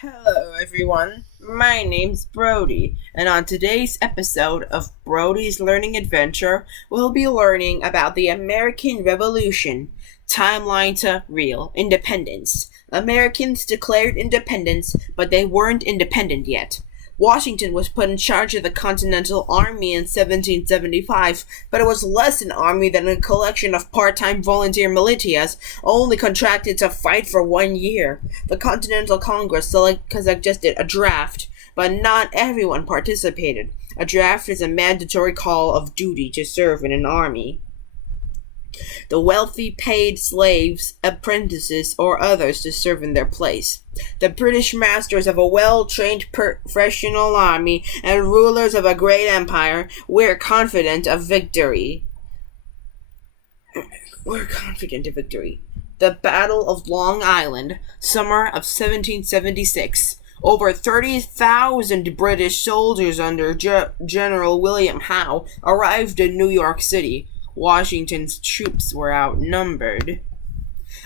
Hello, everyone. My name's Brody, and on today's episode of Brody's Learning Adventure, we'll be learning about the American Revolution, timeline to real independence. Americans declared independence, but they weren't independent yet. Washington was put in charge of the Continental Army in 1775, but it was less an army than a collection of part-time volunteer militias, only contracted to fight for 1 year. The Continental Congress suggested a draft, but not everyone participated. A draft is a mandatory call of duty to serve in an army. The wealthy paid slaves, apprentices, or others to serve in their place. The British masters of a well-trained professional army and rulers of a great empire were confident of victory. The Battle of Long Island, summer of 1776. Over 30,000 British soldiers under General William Howe arrived in New York City. Washington's troops were outnumbered.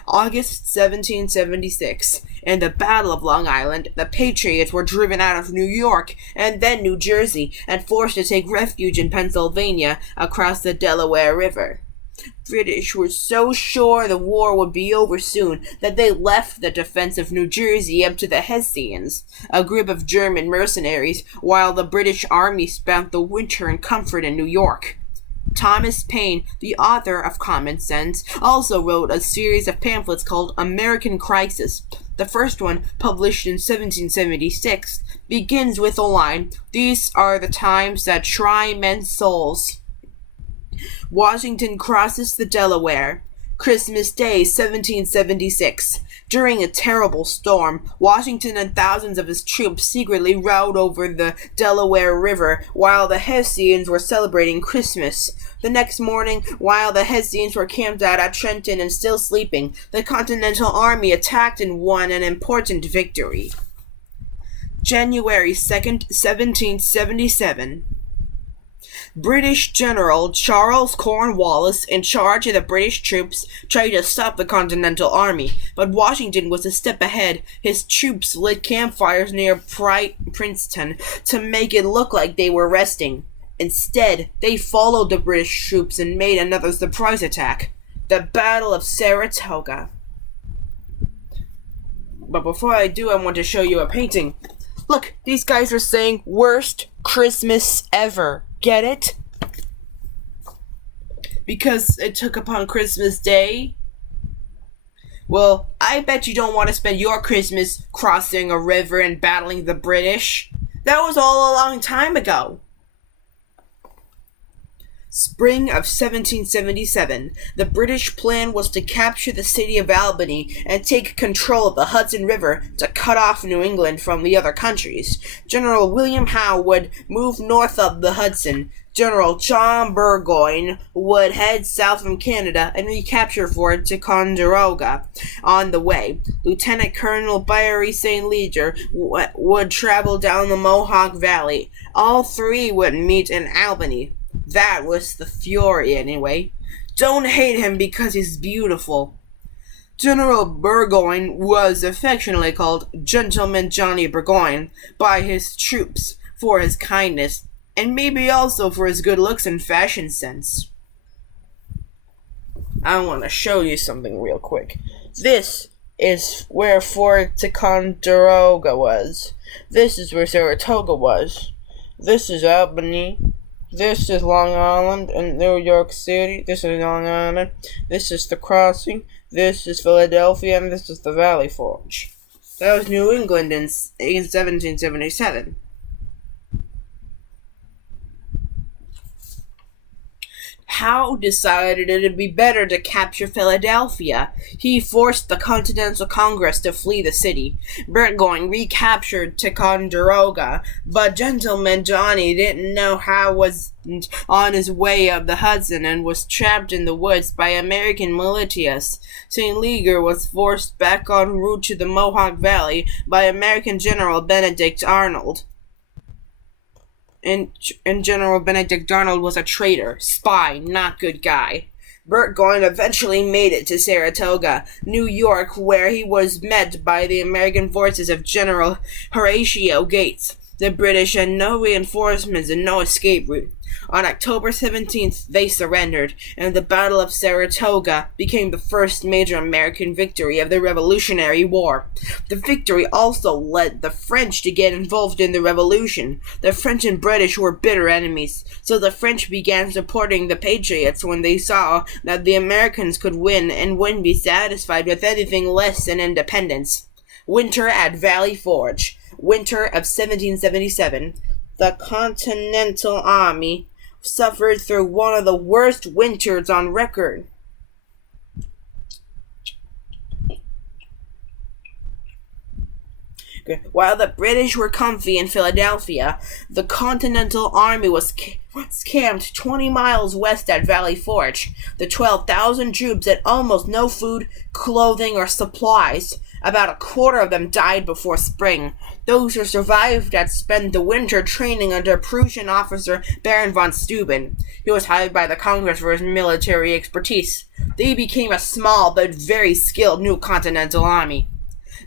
August 1776. In the Battle of Long Island, the Patriots were driven out of New York and then New Jersey and forced to take refuge in Pennsylvania across the Delaware River. British were so sure the war would be over soon that they left the defense of New Jersey up to the Hessians, a group of German mercenaries, while the British army spent the winter in comfort in New York. Thomas Paine, the author of Common Sense, also wrote a series of pamphlets called American Crisis. The first one, published in 1776, begins with the line, "These are the times that try men's souls." Washington crosses the Delaware. Christmas Day, 1776. During a terrible storm, Washington and thousands of his troops secretly rowed over the Delaware River while the Hessians were celebrating Christmas. The next morning, while the Hessians were camped out at Trenton and still sleeping, the Continental Army attacked and won an important victory. January 2nd, 1777. British General Charles Cornwallis, in charge of the British troops, tried to stop the Continental Army, but Washington was a step ahead. His troops lit campfires near Princeton to make it look like they were resting. Instead, they followed the British troops and made another surprise attack. The Battle of Saratoga. But before I do, I want to show you a painting. Look, these guys are saying, "Worst Christmas ever." Get it? Because it took upon Christmas Day? Well, I bet you don't want to spend your Christmas crossing a river and battling the British. That was all a long time ago. Spring of 1777. The British plan was to capture the city of Albany and take control of the Hudson River to cut off New England from the other countries. General William Howe would move north of the Hudson. General John Burgoyne would head south from Canada and recapture Fort Ticonderoga. On the way, Lieutenant Colonel Barry St. Leger would travel down the Mohawk Valley. All three would meet in Albany. That was the fury, anyway. Don't hate him because he's beautiful. General Burgoyne was affectionately called Gentleman Johnny Burgoyne by his troops for his kindness, and maybe also for his good looks and fashion sense. I want to show you something real quick. This is where Fort Ticonderoga was. This is where Saratoga was. This is Albany. This is Long Island and New York City. This is Long Island. This is the crossing. This is Philadelphia, and this is the Valley Forge. That was New England in 1777. Howe decided it would be better to capture Philadelphia. He forced the Continental Congress to flee the city. Burgoyne recaptured Ticonderoga, but Gentleman Johnny didn't know Howe was on his way up the Hudson and was trapped in the woods by American militias. St. Leger was forced back en route to the Mohawk Valley by American General Benedict Arnold. And General Benedict Arnold was a traitor, spy, not good guy. Burgoyne eventually made it to Saratoga, New York, where he was met by the American forces of General Horatio Gates. The British had no reinforcements and no escape route. On October 17th, they surrendered, and the Battle of Saratoga became the first major American victory of the Revolutionary War. The victory also led the French to get involved in the Revolution. The French and British were bitter enemies, so the French began supporting the Patriots when they saw that the Americans could win and wouldn't be satisfied with anything less than independence. Winter at Valley Forge. Winter of 1777. The Continental Army suffered through one of the worst winters on record. While the British were comfy in Philadelphia, the Continental Army was camped 20 miles west at Valley Forge. The 12,000 troops had almost no food, clothing, or supplies. About a quarter of them died before spring. Those who survived had spent the winter training under Prussian officer Baron von Steuben. He was hired by the Congress for his military expertise. They became a small but very skilled new Continental Army.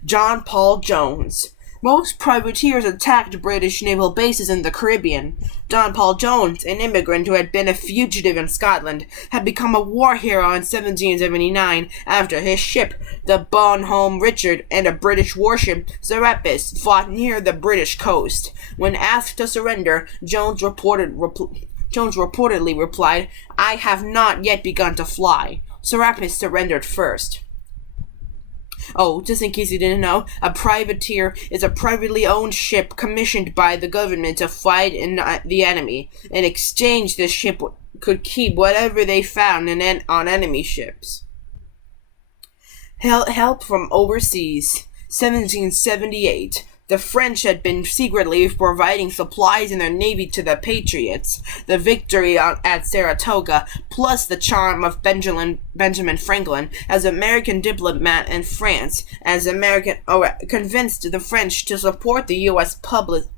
John Paul Jones. Most privateers attacked British naval bases in the Caribbean. John Paul Jones, an immigrant who had been a fugitive in Scotland, had become a war hero in 1779 after his ship, the Bonhomme Richard, and a British warship, Serapis, fought near the British coast. When asked to surrender, Jones reportedly replied, "I have not yet begun to fly." Serapis surrendered first. Oh, just in case you didn't know, a privateer is a privately owned ship commissioned by the government to fight the enemy. In exchange, the ship could keep whatever they found on enemy ships. Help from overseas. 1778. The French had been secretly providing supplies in their navy to the Patriots. The victory at Saratoga, plus the charm of Benjamin Franklin as American diplomat in France, convinced the French to support the U.S. publicly.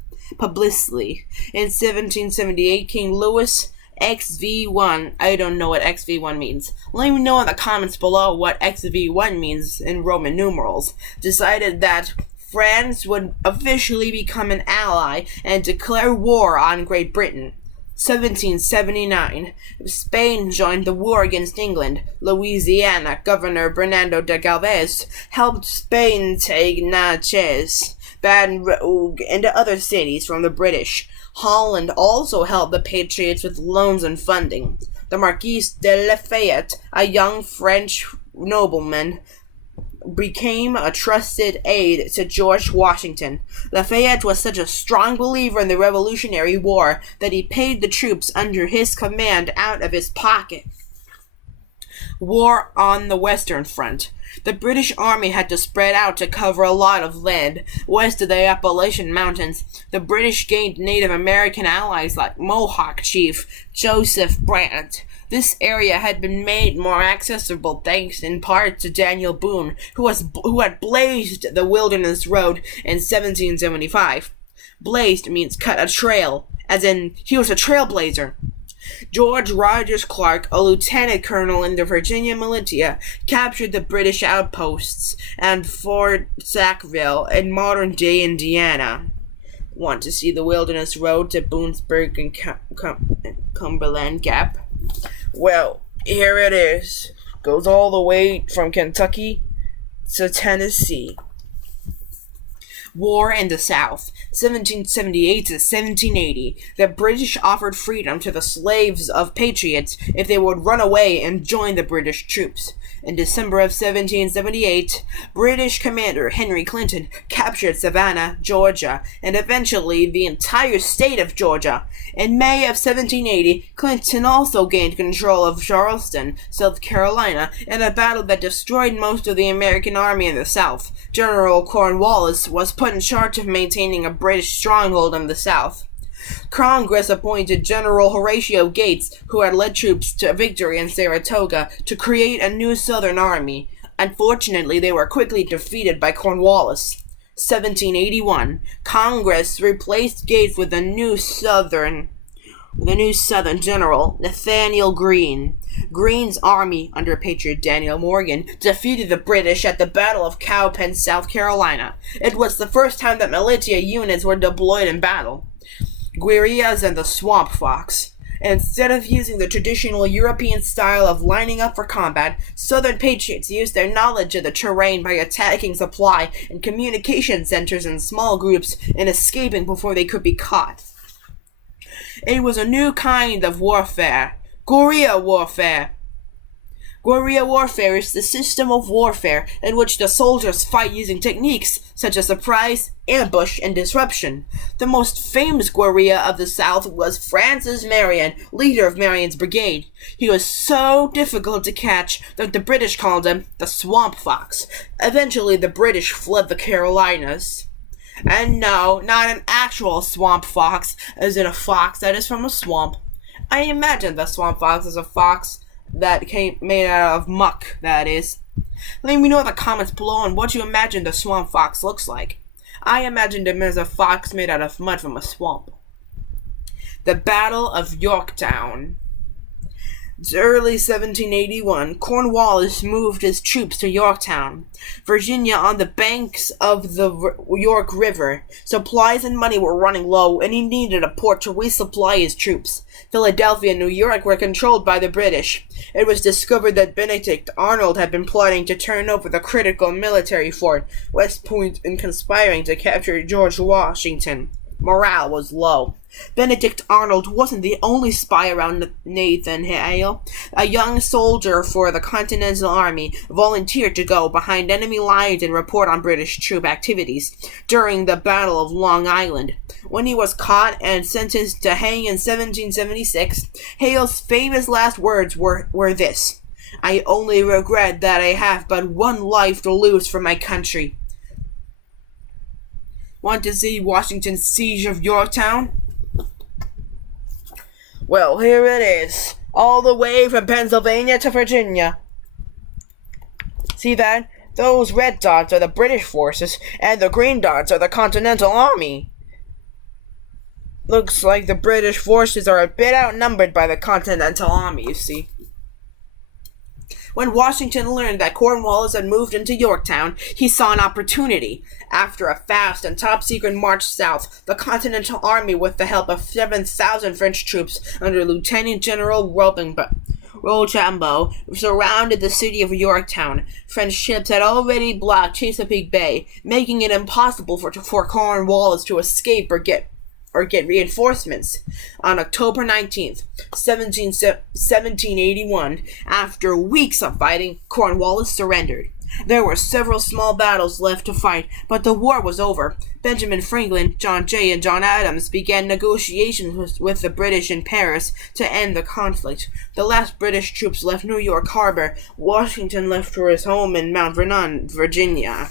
In 1778, King Louis XV1, I don't know what XV1 means. Let me know in the comments below what XV1 means in Roman numerals. Decided that France would officially become an ally and declare war on Great Britain. 1779. Spain joined the war against England. Louisiana Governor Bernardo de Galvez helped Spain take Natchez, Baton Rouge, and other cities from the British. Holland also helped the Patriots with loans and funding. The Marquis de Lafayette, a young French nobleman, became a trusted aide to George Washington. Lafayette was such a strong believer in the Revolutionary War that he paid the troops under his command out of his pocket. War on the Western Front. The British Army had to spread out to cover a lot of land west of the Appalachian Mountains. The British gained Native American allies like Mohawk Chief Joseph Brant. This area had been made more accessible thanks in part to Daniel Boone, who had blazed the Wilderness Road in 1775. Blazed means cut a trail, as in he was a trailblazer. George Rogers Clark, a lieutenant colonel in the Virginia militia, captured the British outposts and Fort Sackville in modern-day Indiana. Want to see the Wilderness Road to Boonesburg and Cumberland Gap? Well, here it is. Goes all the way from Kentucky to Tennessee. War in the South, 1778 to 1780. The British offered freedom to the slaves of patriots if they would run away and join the British troops. In December of 1778, British commander Henry Clinton captured Savannah, Georgia, and eventually the entire state of Georgia. In May of 1780, Clinton also gained control of Charleston, South Carolina, in a battle that destroyed most of the American army in the South. General Cornwallis was put in charge of maintaining a British stronghold in the South. Congress appointed General Horatio Gates, who had led troops to victory in Saratoga, to create a new Southern army. Unfortunately, they were quickly defeated by Cornwallis. 1781. Congress replaced Gates with a new Southern the new Southern general, Nathaniel Greene. Greene's army, under Patriot Daniel Morgan, defeated the British at the Battle of Cowpen, South Carolina. It was the first time that militia units were deployed in battle. Guerrillas and the Swamp Fox. Instead of using the traditional European style of lining up for combat, Southern patriots used their knowledge of the terrain by attacking supply and communication centers in small groups and escaping before they could be caught. It was a new kind of warfare, guerrilla warfare. Guerrilla warfare is the system of warfare in which the soldiers fight using techniques such as surprise, ambush, and disruption. The most famous guerrilla of the South was Francis Marion, leader of Marion's brigade. He was so difficult to catch that the British called him the Swamp Fox. Eventually, the British fled the Carolinas. And no, not an actual swamp fox, as in a fox that is from a swamp. I imagine the swamp fox is a fox that came made out of muck, that is. Let me know in the comments below on what you imagine the swamp fox looks like. I imagined him as a fox made out of mud from a swamp. The Battle of Yorktown. Early 1781, Cornwallis moved his troops to Yorktown, Virginia, on the banks of the York River. Supplies and money were running low, and he needed a port to resupply his troops. Philadelphia and New York were controlled by the British. It was discovered that Benedict Arnold had been plotting to turn over the critical military fort, West Point, and conspiring to capture George Washington. Morale was low. Benedict Arnold wasn't the only spy around Nathan Hale. A young soldier for the Continental Army volunteered to go behind enemy lines and report on British troop activities during the Battle of Long Island. When he was caught and sentenced to hang in 1776, Hale's famous last words were this: "I only regret that I have but one life to lose for my country." Want to see Washington's siege of Yorktown? Well, here it is, all the way from Pennsylvania to Virginia. See that? Those red dots are the British forces, and the green dots are the Continental Army. Looks like the British forces are a bit outnumbered by the Continental Army, you see. When Washington learned that Cornwallis had moved into Yorktown, he saw an opportunity. After a fast and top-secret march south, the Continental Army, with the help of 7,000 French troops under Lieutenant General Rochambeau, surrounded the city of Yorktown. French ships had already blocked Chesapeake Bay, making it impossible for Cornwallis to escape or get reinforcements. On October 19th, 1781, after weeks of fighting, Cornwallis surrendered. There were several small battles left to fight, but the war was over. Benjamin Franklin, John Jay, and John Adams began negotiations with the British in Paris to end the conflict. The last British troops left New York Harbor. Washington left for his home in Mount Vernon, Virginia.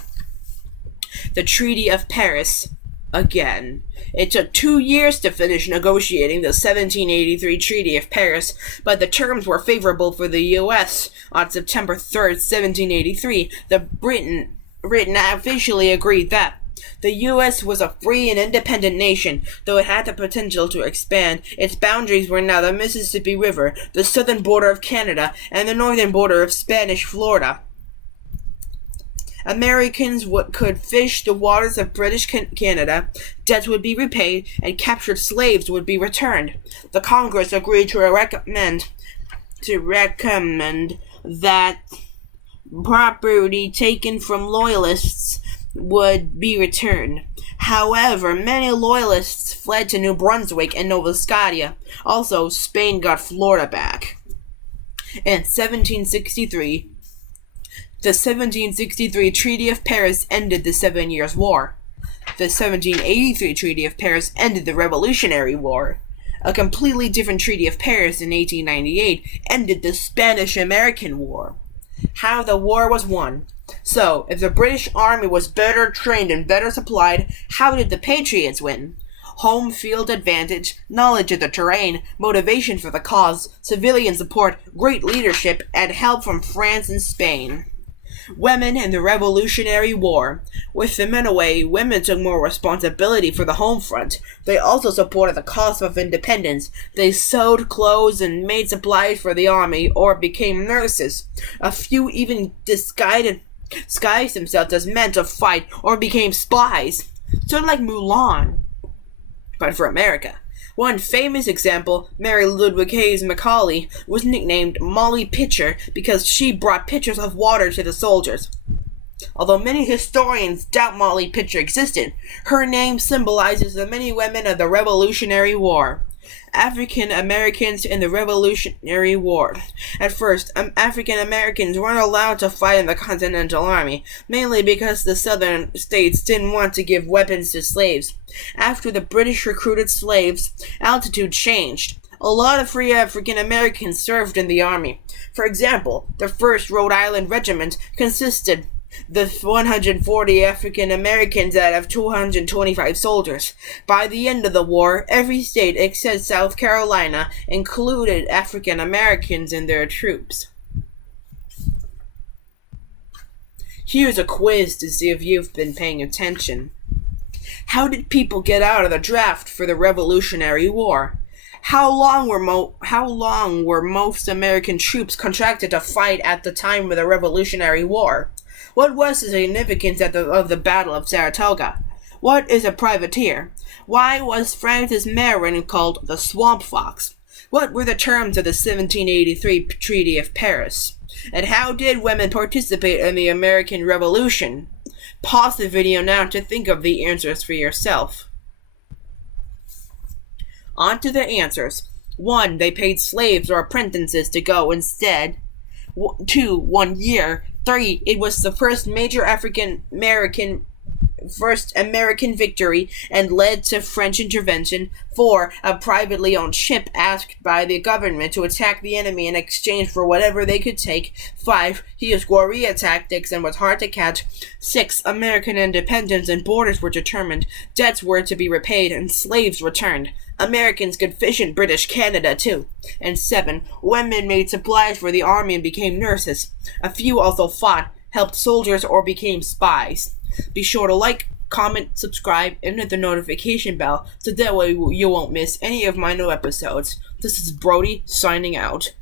The Treaty of Paris. Again. It took 2 years to finish negotiating the 1783 Treaty of Paris, but the terms were favorable for the U.S. On September 3rd, 1783, Britain officially agreed that the U.S. was a free and independent nation, though it had the potential to expand. Its boundaries were now the Mississippi River, the southern border of Canada, and the northern border of Spanish Florida. Americans could fish the waters of British Canada, debts would be repaid, and captured slaves would be returned. The Congress agreed to recommend that property taken from loyalists would be returned. However, many loyalists fled to New Brunswick and Nova Scotia. Also, Spain got Florida back. In 1763, the 1763 Treaty of Paris ended the 7 Years' War. The 1783 Treaty of Paris ended the Revolutionary War. A completely different Treaty of Paris in 1898 ended the Spanish-American War. How the war was won. So, if the British Army was better trained and better supplied, how did the Patriots win? Home field advantage, knowledge of the terrain, motivation for the cause, civilian support, great leadership, and help from France and Spain. Women in the Revolutionary War. With the men away, women took more responsibility for the home front. They also supported the cause of independence. They sewed clothes and made supplies for the army or became nurses. A few even disguised themselves as men to fight or became spies. Sort of like Mulan, but for America. One famous example, Mary Ludwig Hayes Macaulay, was nicknamed Molly Pitcher because she brought pitchers of water to the soldiers. Although many historians doubt Molly Pitcher existed, her name symbolizes the many women of the Revolutionary War. African Americans in the Revolutionary War. At first, African Americans weren't allowed to fight in the Continental Army, mainly because the southern states didn't want to give weapons to slaves. After the British recruited slaves, altitude changed. A lot of free African Americans served in the army. For example, the 1st Rhode Island Regiment consisted the 140 African Americans out of 225 soldiers. By the end of the war, every state except South Carolina included African Americans in their troops. Here's a quiz to see if you've been paying attention. How did people get out of the draft for the Revolutionary War? How long were most American troops contracted to fight at the time of the Revolutionary War? What was the significance of the Battle of Saratoga? What is a privateer? Why was Francis Marion called the Swamp Fox? What were the terms of the 1783 Treaty of Paris? And how did women participate in the American Revolution? Pause the video now to think of the answers for yourself. On to the answers. 1. They paid slaves or apprentices to go instead. 2. 1 year. 3. It was the first major American victory and led to French intervention. 4. A privately owned ship asked by the government to attack the enemy in exchange for whatever they could take. 5. He used guerrilla tactics and was hard to catch. 6. American independence and borders were determined. Debts were to be repaid and slaves returned. Americans could fish in British Canada too. And 7. Women made supplies for the army and became nurses. A few also fought, helped soldiers, or became spies. Be sure to like, comment, subscribe, and hit the notification bell so that way you won't miss any of my new episodes. This is Brody signing out.